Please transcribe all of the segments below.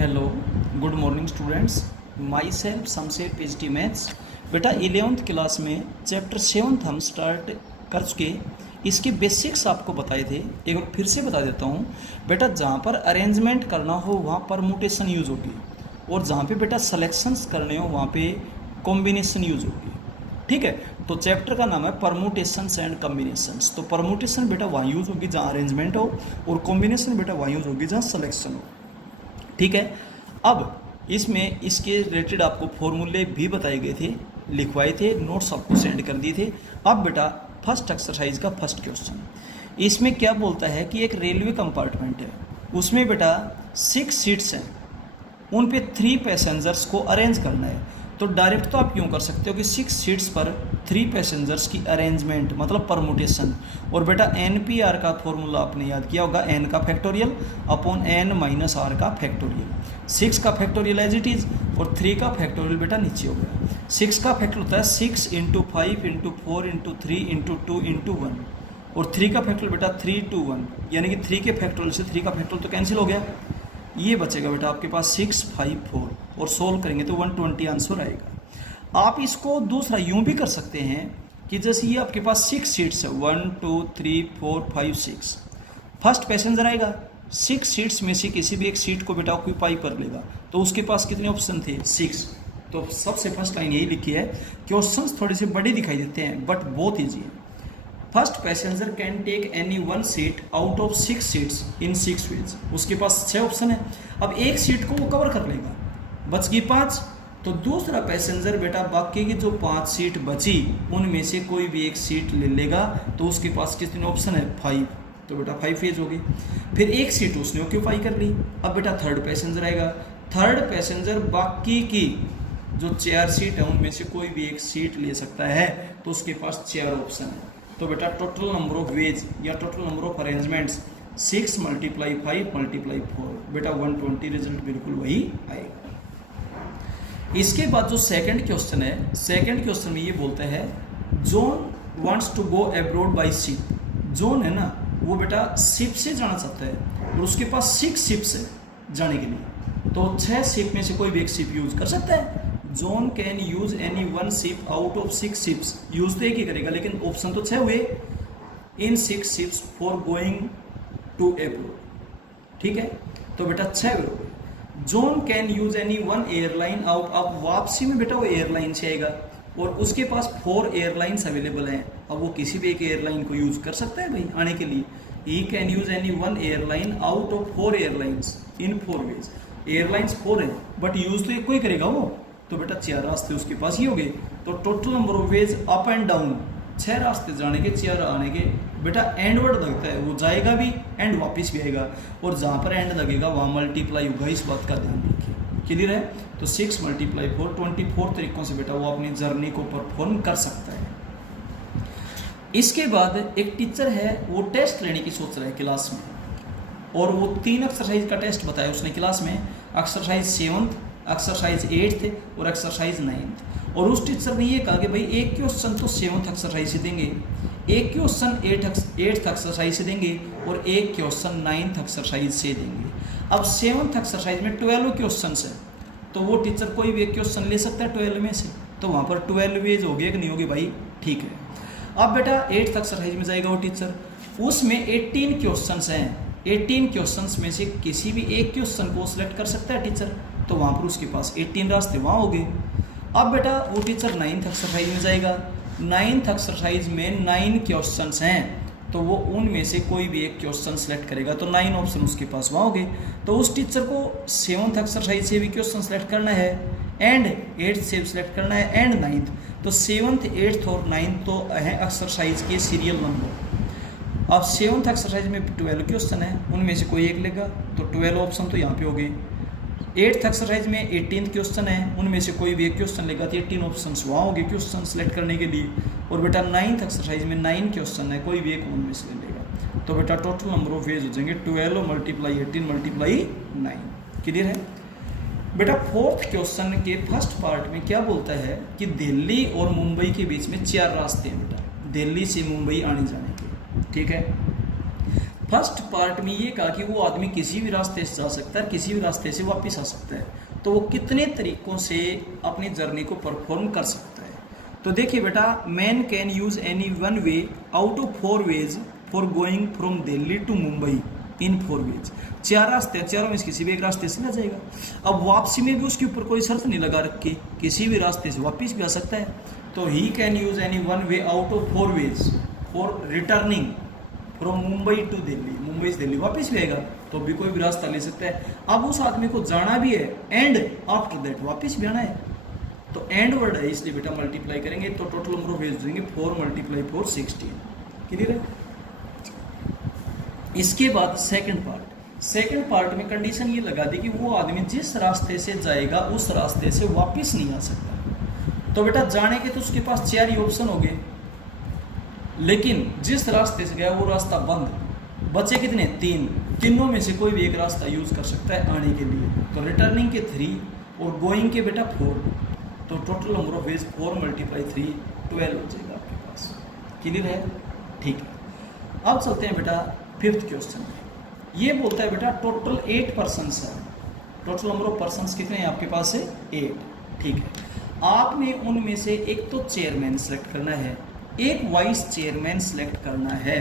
Hello, good morning students. My self Shamsher PhD maths. बेटा 11th class में chapter 7 हम start कर चुके। इसके बेसिक्स आपको बताए थे, एक बार फिर से बता देता हूँ। बेटा जहाँ पर अरेंजमेंट करना हो वहाँ परमुटेशन यूज़ होगी, और जहाँ पे बेटा सलेक्शंस करने हो वहाँ पे कॉम्बिनेशन यूज़ होगी। ठीक है, तो चैप्टर का नाम है परमुटेशंस एंड कॉम्बिनेशंस। तो परमुटेशन बेटा वहाँ यूज़ होगी जहाँ अरेंजमेंट हो, और कॉम्बिनेशन बेटा वहाँ यूज़ होगी जहाँ सलेक्शन हो। ठीक है, अब इसमें इसके रिलेटेड आपको फॉर्मूले भी बताए गए थे, लिखवाए थे, नोट्स आपको सेंड कर दिए थे। अब बेटा फर्स्ट एक्सरसाइज का फर्स्ट क्वेश्चन, इसमें क्या बोलता है कि एक रेलवे कंपार्टमेंट है, उसमें बेटा 6 सीट्स हैं, उन पे 3 पैसेंजर्स को अरेंज करना है। तो डायरेक्ट तो आप यूँ कर सकते हो कि 6 सीट्स पर 3 पैसेंजर्स की अरेंजमेंट मतलब परमुटेशन। और बेटा NPR का फॉर्मूला आपने याद किया होगा, n का factorial upon n minus r का फैक्टोरियल। 6 का फैक्टोरियल एज इट इज़, और 3 का फैक्टोरियल बेटा नीचे हो गया। 6 का फैक्टर होता है 6 × 5 × 4 × 3 × 2 × 1, और 3 का फैक्टोरियल बेटा 3 2 1, यानी कि 3 के फैक्टोरियल से 3 का फैक्टोरियल तो कैंसिल हो गया। ये बचेगा बेटा आपके पास 6 5 4, और सोल्व करेंगे तो 120 आंसर आएगा। आप इसको दूसरा यूं भी कर सकते हैं कि जैसे ये आपके पास 6 सीट्स है, 1 2 3 4 5 6, फर्स्ट पैसेंजर आएगा, 6 सीट्स में से किसी भी एक सीट को बेटा ऑक्यूपाई कर लेगा, तो उसके पास कितने ऑप्शन थे 6। तो सबसे फर्स्ट लाइन यही लिखी है, क्वेश्चंस थोड़े से बड़े दिखाई देते हैं बट बहुत ईजी है। First passenger can take any 1 seat out of 6 seats in 6 ways. उसके पास 6 ऑप्शन है, अब एक सीट को वो कवर कर लेगा, बच गई 5। तो दूसरा पैसेंजर बेटा बाकी की जो 5 सीट बची उनमें से कोई भी एक सीट ले लेगा, तो उसके पास कितने ऑप्शन है 5, तो बेटा 5 फेज हो गई। फिर एक सीट उसने ऑक्यूपाई कर ली। अब बेटा थर्ड पैसेंजर आएगा, थर्ड पैसेंजर बाकी की जो 4 सीट है उनमें से कोई भी एक सीट ले सकता है, तो उसके पास 4 ऑप्शन है। तो बेटा टोटल नंबर ऑफ वेज या टोटल नंबर ऑफ अरेंजमेंट्स 6 × 5 × 4, बेटा 120 रिजल्ट बिल्कुल वही आएगा। इसके बाद जो सेकंड क्वेश्चन है, सेकंड क्वेश्चन में ये बोलता है John wants to go abroad by ship. John है ना, वो बेटा शिप से जाना चाहता है, और उसके पास 6 शिप्स है जाने के लिए, तो 6 शिप में से कोई भी एक शिप यूज कर सकता है। John can use any 1 ship out of 6 ships, use तो एक ही करेगा, लेकिन ऑप्शन तो 6 हुए। In 6 ships for going to abroad. ठीक है, तो बेटा 6 हुए। John can use any 1 airline out, अब वापसी में बेटा वो एयरलाइन से आएगा, और उसके पास 4 एयरलाइंस अवेलेबल हैं। अब वो किसी भी एक एयरलाइन को यूज कर सकता है भाई आने के लिए। He can use any 1 airline out of 4 airlines in 4 ways. Airlines 4 हैं बट यूज तो एक कोई करेगा वो, तो बेटा 4 रास्ते उसके पास ही हो गए। तो total number of ways up and down 6 रास्ते जाने के, 4 आने के। बेटा एंडवर्ड लगता है, वो जाएगा भी एंड वापस भी आएगा, और जहाँ पर एंड लगेगा वहाँ मल्टीप्लाई होगा, इस बात का ध्यान रखिए। क्लियर है? तो 6 × 4 24 तरीकों से बेटा वो अपनी जर्नी को परफॉर्म कर सकता है। इसके बाद एक टीचर है, वो टेस्ट लेने की सोच रहा है क्लास में, और वो 3 एक्सरसाइज का टेस्ट बताया उसने क्लास में, एक्सरसाइज 7th, एक्सरसाइज 8th और एक्सरसाइज 9th। और उस टीचर ने ये कहा कि भाई एक क्वेश्चन तो 7th एक्सरसाइज से देंगे, एक क्वेश्चन 8th एक्सरसाइज से देंगे, और एक क्वेश्चन 9th एक्सरसाइज से देंगे। अब 7th एक्सरसाइज में 12 क्वेश्चन है, तो वो टीचर कोई भी एक क्वेश्चन ले सकता है 12 में से, तो वहाँ पर 12 वेज हो गया कि नहीं होगी भाई? ठीक है। अब बेटा 8th एक्सरसाइज में जाएगा वो टीचर, उसमें 18 क्वेश्चन हैं, 18 क्वेश्चंस में से किसी भी एक क्वेश्चन को सिलेक्ट कर सकता है टीचर, तो वहाँ पर उसके पास 18 रास्ते वहाँ हो गए। अब बेटा वो टीचर 9th एक्सरसाइज में जाएगा, 9th एक्सरसाइज में 9 क्वेश्चंस हैं, तो वो उनमें से कोई भी एक क्वेश्चन सेलेक्ट करेगा, तो 9 ऑप्शन उसके पास वहाँ हो गए। तो उस टीचर को 7th एक्सरसाइज से भी क्वेश्चन सेलेक्ट करना है, एंड 8th से सेलेक्ट करना है, एंड 9th। तो 7th 8th और 9th तो है एक्सरसाइज के सीरियल नंबर। अब 7th एक्सरसाइज में 12 क्वेश्चन है, उनमें से कोई एक लेगा, तो 12 ऑप्शन तो यहाँ पे हो गए। 8th एक्सरसाइज में 18 क्वेश्चन है, उनमें से कोई भी एक क्वेश्चन लेगा, तो 18 ऑप्शन वहाँ हो गए क्वेश्चन सेलेक्ट करने के लिए। और बेटा 9th एक्सरसाइज में 9 क्वेश्चन है, कोई भी एक उनमें से ले लेगा, तो बेटा टोटल नंबर ऑफ वेज हो जाएंगे 12 × 18 × 9। क्लियर है? बेटा 4th क्वेश्चन के फर्स्ट पार्ट में क्या बोलता है कि दिल्ली और मुंबई के बीच में 4 रास्ते हैं बेटा, दिल्ली से मुंबई आने जाने के। ठीक है, फर्स्ट पार्ट में ये कहा कि वो आदमी किसी भी रास्ते से जा सकता है, किसी भी रास्ते से वापस आ सकता है, तो वो कितने तरीकों से अपनी जर्नी को परफॉर्म कर सकता है। तो देखिए बेटा, man can use any one way out of 4 ways for going from Delhi to Mumbai in 4 ways. 4 रास्ते हैं, चारों में से किसी भी एक रास्ते से ना जाएगा। अब वापसी में भी उसके ऊपर कोई शर्त नहीं लगा रखी, किसी भी रास्ते से वापस भी आ सकता है। तो he can use any one way out of 4 ways for returning from Mumbai to Delhi, Mumbai से दिल्ली वापस भी आएगा तो भी कोई भी रास्ता ले सकता है। अब उस आदमी को जाना भी है एंड आफ्टर दैट वापस भी आना है, तो एंड वर्ड है इसलिए बेटा मल्टीप्लाई करेंगे तो टोटल नंबर ऑफ वेज देंगे 4 × 4 16। क्लियर है। इसके बाद सेकंड पार्ट में कंडीशन ये लगा दी कि वो आदमी जिस रास्ते से जाएगा उस रास्ते से वापस नहीं आ सकता। तो बेटा जाने के तो उसके पास 4 ही ऑप्शन हो गए, लेकिन जिस रास्ते से गया वो रास्ता बंद, बचे कितने 3, तीनों में से कोई भी एक रास्ता यूज कर सकता है आने के लिए। तो रिटर्निंग के 3 और गोइंग के बेटा 4, तो टोटल नंबर ऑफ वेज 4 × 3 12 हो जाएगा आपके पास। क्लियर है। ठीक है, अब चलते हैं बेटा 5th क्वेश्चन में। ये बोलता है बेटा टोटल 8 पर्सन्स है, टोटल नंबर ऑफ पर्सन्स कितने हैं आपके पास है 8। ठीक है, आपने उनमें से एक तो चेयरमैन सेलेक्ट करना है, एक वाइस चेयरमैन सेलेक्ट करना है।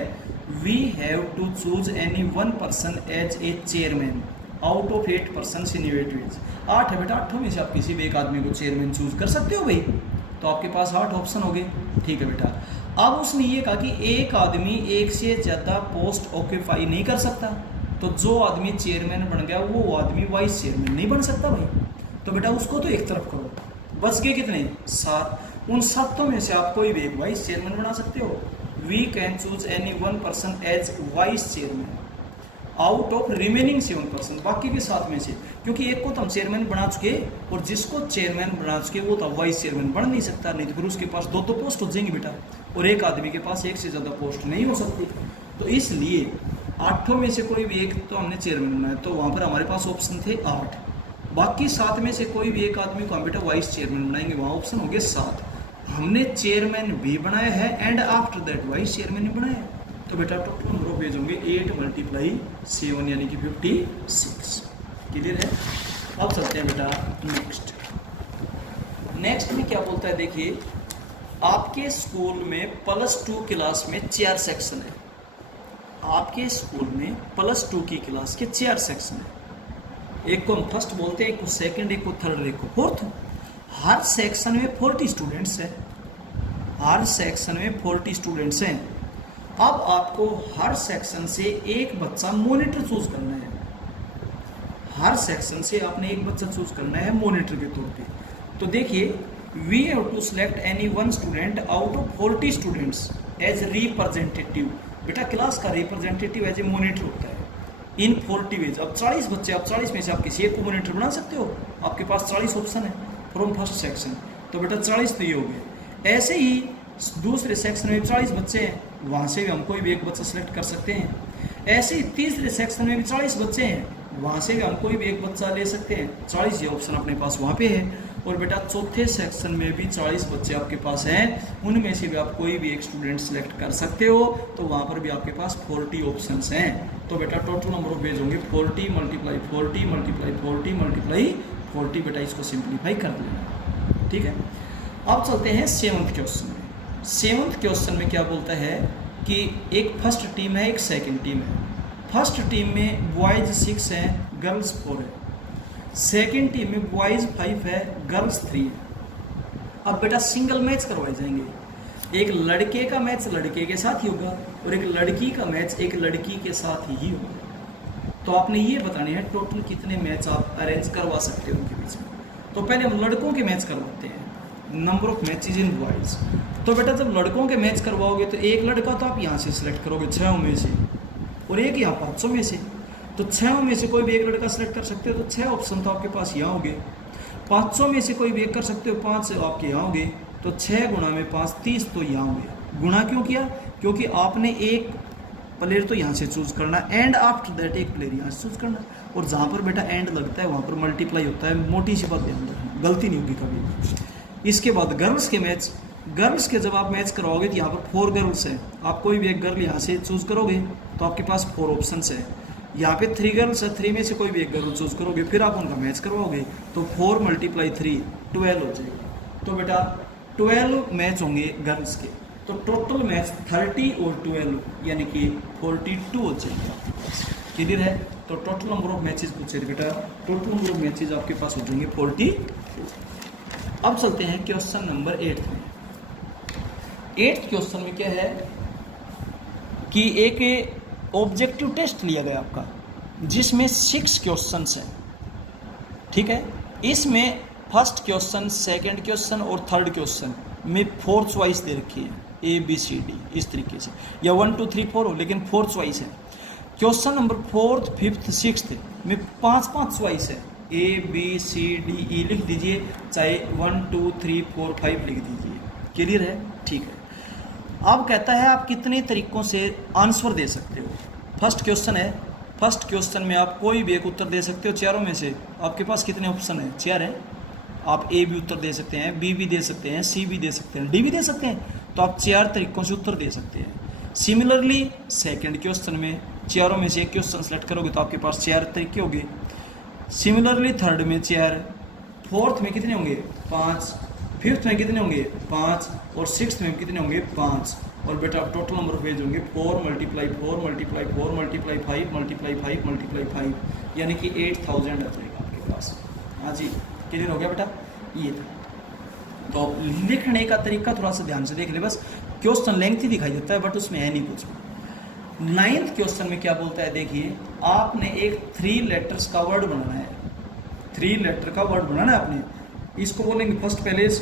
We have to choose any one person as a chairman out of 8 persons in 8 ways. 8 है बेटा, 8 में से आप किसी भी एक आदमी को चेयरमैन चूज कर सकते हो भाई, तो आपके पास 8 ऑप्शन हो गए। ठीक है बेटा, अब उसने ये कहा कि एक आदमी एक से ज़्यादा पोस्ट ऑक्यूपाई नहीं कर सकता, तो जो आदमी चेयरमैन बन गया वो आदमी वाइस चेयरमैन नहीं बन सकता भाई। तो बेटा उसको तो एक तरफ करो, बच गए कितने 7, उन 7 में से आप कोई भी एक वाइस चेयरमैन बना सकते हो। We can choose any one person as vice chairman out of remaining 7 person, बाकी के 7 में से, क्योंकि एक को तो हम चेयरमैन बना चुके और जिसको चेयरमैन बना चुके वो तो वाइस चेयरमैन बन नहीं सकता, नहीं तो फिर उसके पास 2 पोस्ट हो जाएंगे बेटा, और एक आदमी के पास एक से ज़्यादा पोस्ट नहीं हो सकती। तो इसलिए 8 में से कोई भी एक तो हमने चेयरमैन बनाया, तो वहाँ पर हमारे पास ऑप्शन थे 8, बाकी 7 में से कोई भी एक आदमी को हम बेटा वाइस चेयरमैन बनाएंगे, वहाँ ऑप्शन हो गए 7। हमने चेयरमैन भी बनाया है and after that vice chairman भी बनाया है, तो बेटा टोटल नंबर ऑफ वेज होंगे 8 × 7 यानी कि 56। क्लियर है। अब चलते हैं बेटा नेक्स्ट में क्या बोलता है, देखिए आपके स्कूल में +2 क्लास में 4 सेक्शन है, आपके स्कूल में +2 की क्लास के 4 सेक्शन है। एक को हम फर्स्ट बोलते हैं, एक को सेकंड, एक को थर्ड, एक को फोर्थ। हर सेक्शन में 40 स्टूडेंट्स हैं, हर सेक्शन में 40 स्टूडेंट्स हैं। अब आपको हर सेक्शन से एक बच्चा मॉनिटर चूज करना है, हर सेक्शन से आपने एक बच्चा चूज करना है मॉनिटर के तौर पे। तो देखिए we have to select any one student out of 40 students as representative. बेटा क्लास का रिप्रेजेंटेटिव एज ए मॉनिटर होता है इन 40 वेज। अब 40 बच्चे, अब 40 में से आप किसी एक को मॉनिटर बना सकते हो, आपके पास 40 ऑप्शन है फ्रॉम फर्स्ट सेक्शन, तो बेटा 40 तो ये हो गए। ऐसे ही दूसरे सेक्शन में 40 बच्चे हैं, वहाँ से भी हम कोई भी एक बच्चा सेलेक्ट कर सकते हैं। ऐसे ही तीसरे सेक्शन में भी 40 बच्चे हैं, वहाँ से भी हम कोई भी एक बच्चा ले सकते हैं, 40 ये ऑप्शन अपने पास वहाँ पे है। और बेटा चौथे सेक्शन में भी 40 बच्चे आपके पास हैं, उनमें से भी आप कोई भी एक स्टूडेंट सेलेक्ट कर सकते हो, तो वहाँ पर भी आपके पास 40 ऑप्शंस हैं। तो बेटा टोटल नंबर ऑफ वेज होंगे 40 × 40 × 40 × 40। बेटा इसको सिंप्लीफाई कर लेना। ठीक है, अब चलते हैं 7th क्वेश्चन में। 7th क्वेश्चन में क्या बोलता है कि एक फर्स्ट टीम है, एक सेकंड टीम है। फर्स्ट टीम में बॉयज़ 6 हैं, गर्ल्स 4 है। सेकंड टीम में बॉयज़ 5 है, गर्ल्स 3 है। अब बेटा सिंगल मैच करवाए जाएंगे, एक लड़के का मैच लड़के के साथ ही होगा और एक लड़की का मैच एक लड़की के साथ ही होगा। तो आपने ये बताने हैं टोटल कितने मैच आप अरेंज करवा सकते हो उनके बीच में। तो पहले हम लड़कों के मैच करवाते हैं, number of matches in boys. तो बेटा जब लड़कों के मैच करवाओगे तो एक लड़का तो आप यहाँ से सिलेक्ट करोगे 6 में से, और एक यहाँ 500 में से। तो 6 में से कोई भी एक लड़का सेलेक्ट कर सकते हो, तो 6 ऑप्शन तो आपके पास यहाँ होंगे। 500 में से कोई भी एक कर सकते हो, 5 आपके यहाँ होंगे। तो 6 × 5 30 तो यहाँ होंगे। गुणा क्यों किया? क्योंकि आपने एक प्लेयर तो यहाँ से चूज करना एंड आफ्टर दैट एक प्लेयर यहाँ से चूज करना, और जहाँ पर बेटा एंड लगता है वहाँ पर मल्टीप्लाई होता है। मोटी सी बात ध्यान रखना, गलती नहीं होगी कभी। इसके बाद गर्ल्स के मैच, गर्ल्स के जब आप मैच कराओगे तो यहाँ पर 4 गर्ल्स हैं, आप कोई भी एक गर्ल यहाँ से चूज करोगे तो आपके पास 4 ऑप्शन है। यहाँ पे 3 गर्ल्स है, 3 में से कोई भी एक गर्ल चूज करोगे, फिर आप उनका मैच करवाओगे, तो 4 × 3 12 हो जाएगा। तो बेटा 12 मैच होंगे गर्ल्स के, तो टोटल मैच 30 और 12 यानी कि 42 हो जाएंगे आपके पास। क्लियर है? तो टोटल नंबर ऑफ मैचेस पूछे बेटा, टोटल नंबर ऑफ मैचेस आपके पास हो जाएंगे 42। अब चलते हैं क्वेश्चन नंबर 8 में। 8th क्वेश्चन में क्या है कि एक ऑब्जेक्टिव टेस्ट लिया गया आपका, जिसमें 6 क्वेश्चंस हैं। ठीक है, इसमें फर्स्ट क्वेश्चन, सेकंड क्वेश्चन और थर्ड क्वेश्चन में 4 चॉइस दे रखी है, ABCD इस तरीके से, या 1 2 3 4 हो, लेकिन 4 चॉइस है। Question number 4th 5th 6th में 5 चॉइस है, ABCDE लिख दीजिए, चाहे 1 2 3 4 5 लिख दीजिए। क्लियर है? ठीक है। अब कहता है आप कितने तरीकों से आंसर दे सकते हो। फर्स्ट क्वेश्चन है, फर्स्ट क्वेश्चन में आप कोई भी एक उत्तर दे सकते हो चारों में से। आपके पास कितने ऑप्शन है? 4 है। आप A भी उत्तर दे सकते हैं, B भी दे सकते हैं, C भी दे सकते हैं, D भी दे सकते हैं। तो आप 4 तरीकों से उत्तर दे सकते हैं। सिमिलरली सेकंड क्वेश्चन में चारों में से एक क्वेश्चन सेलेक्ट करोगे तो आपके पास 4 तरीके होंगे। सिमिलरली थर्ड में 4, फोर्थ में कितने होंगे? 5, फिफ्थ में कितने होंगे? 5, और सिक्स्थ में कितने होंगे? 5। और बेटा टोटल नंबर ऑफ पेज होंगे 4 × 4 × 4 × 5 × 5 × 5, यानी कि 8000 आ जाएगा आपके पास। हाँ जी, क्लियर हो गया बेटा? ये था। तो लिखने का तरीका थोड़ा सा ध्यान से देख ले, बस क्वेश्चन लेंथी दिखाई देता है बट उसमें है नहीं कुछ। 9th क्वेश्चन में क्या बोलता है देखिए, आपने एक 3 लेटर्स का वर्ड बनाना है। 3 लेटर का वर्ड बनाना है आपने। इसको बोलेंगे फर्स्ट पैलेस,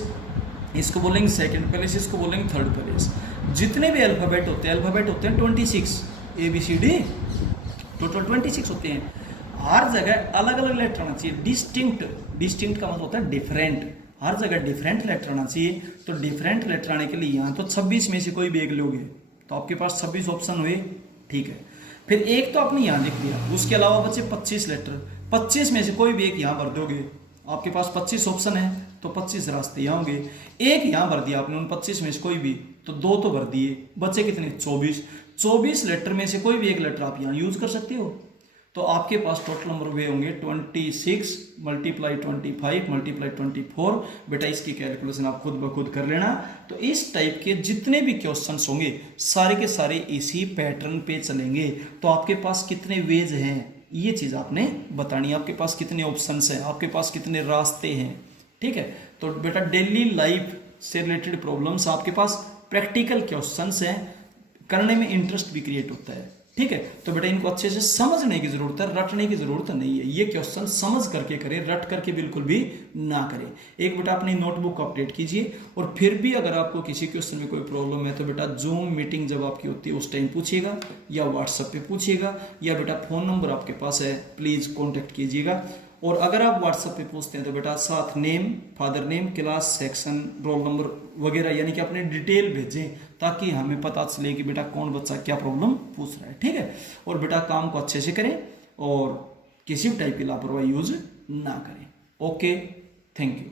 इसको बोलेंगे सेकंड पैलेस, इसको बोलेंगे थर्ड पैलेस। जितने भी अल्फ़ाबेट होते हैं 26, ABCD टोटल 26 होते हैं। हर जगह अलग अलग लेटर आना चाहिए। डिस्टिंक्ट का मतलब होता है डिफरेंट। हर जगह डिफरेंट लेटर आना चाहिए। तो डिफरेंट लेटर आने के लिए यहाँ तो 26 में से कोई भी एक लोगे तो आपके पास 26 ऑप्शन हुए। ठीक है, फिर एक तो आपने यहाँ लिख दिया, उसके अलावा बचे 25 लेटर। 25 में से कोई भी एक यहाँ भर दोगे, आपके पास 25 ऑप्शन है तो 25 रास्ते यहाँ होंगे। एक यहाँ भर दिया आपने उन 25 में से कोई भी, तो 2 तो भर दिए, बचे कितने? 24 लेटर में से कोई भी एक लेटर आप यहाँ यूज कर सकते हो। तो आपके पास टोटल नंबर वे होंगे 26 × 25 × 24। बेटा इसकी कैलकुलेशन आप खुद ब खुद कर लेना। तो इस टाइप के जितने भी क्वेश्चंस होंगे सारे के सारे इसी पैटर्न पे चलेंगे। तो आपके पास कितने वेज हैं ये चीज़ आपने बतानी है। आपके पास कितने ऑप्शंस हैं, आपके पास कितने रास्ते हैं। ठीक है, तो बेटा डेली लाइफ से रिलेटेड प्रॉब्लम्स, आपके पास प्रैक्टिकल क्वेश्चंस हैं, करने में इंटरेस्ट भी क्रिएट होता है। ठीक है, तो बेटा इनको अच्छे से समझने की जरूरत है, रटने की जरूरत नहीं है। ये क्वेश्चन समझ करके करें, रट करके बिल्कुल भी ना करें। एक बेटा अपनी नोटबुक अपडेट कीजिए, और फिर भी अगर आपको किसी क्वेश्चन में कोई प्रॉब्लम है तो बेटा जूम मीटिंग जब आपकी होती है उस टाइम पूछिएगा, या व्हाट्सएप पे पूछिएगा, या बेटा फ़ोन नंबर आपके पास है प्लीज़ कॉन्टेक्ट कीजिएगा। और अगर आप व्हाट्सएप पे पूछते हैं तो बेटा साथ name, father name, class, section, roll number वगैरह, यानी कि अपने डिटेल भेजें ताकि हमें पता चले कि बेटा कौन बच्चा क्या प्रॉब्लम पूछ रहा है। ठीक है, और बेटा काम को अच्छे से करें और किसी भी टाइप की लापरवाही यूज ना करें। Okay, thank you.